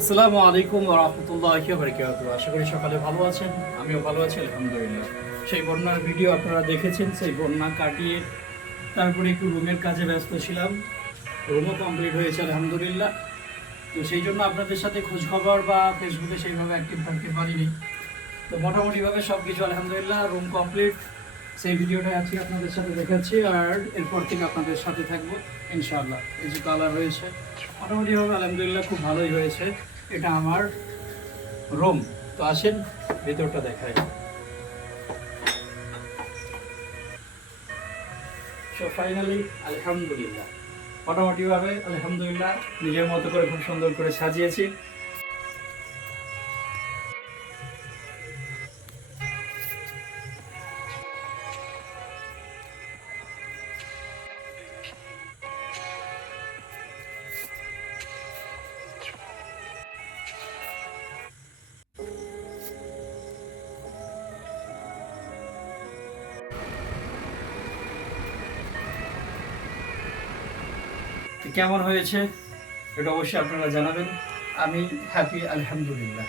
আসসালামু আলাইকুম ওয়া রাহমাতুল্লাহি ওয়া বারাকাতুহু। আশা করি সকালে ভালো আছেন, আমিও ভালো আছি আলহামদুলিল্লাহ। সেই বন্যার ভিডিও আপনারা দেখেছেন, সেই বন্যা কাটিয়ে তারপরে একটু রুমের কাজে ব্যস্ত ছিলাম। রুমও কমপ্লিট হয়েছে আলহামদুলিল্লাহ। তো সেই জন্য আপনাদের সাথে খোঁজ খবর বা ফেসবুকে সেইভাবে অ্যাক্টিভ থাকতে পারিনি। তো মোটামুটিভাবে সব কিছু আলহামদুলিল্লাহ, রুম কমপ্লিট। সেই ভিডিওটা আজকে আপনাদের সাথে দেখাচ্ছি, আর এরপর থেকে আপনাদের সাথে থাকবো ইনশাআল্লাহ। এই যে কালার হয়েছে মোটামুটিভাবে আলহামদুলিল্লাহ খুব ভালোই হয়েছে। এটা আমার রুম। তো আসেন ভেতরটা দেখাই। সো ফাইনালি আলহামদুলিল্লাহ মোটামুটিভাবে আলহামদুলিল্লাহ নিজের মতো করে খুব সুন্দর করে সাজিয়েছি। কেমন হয়েছে এটা অবশ্যই আপনারা জানাবেন। আমি হ্যাপি আলহামদুলিল্লাহ।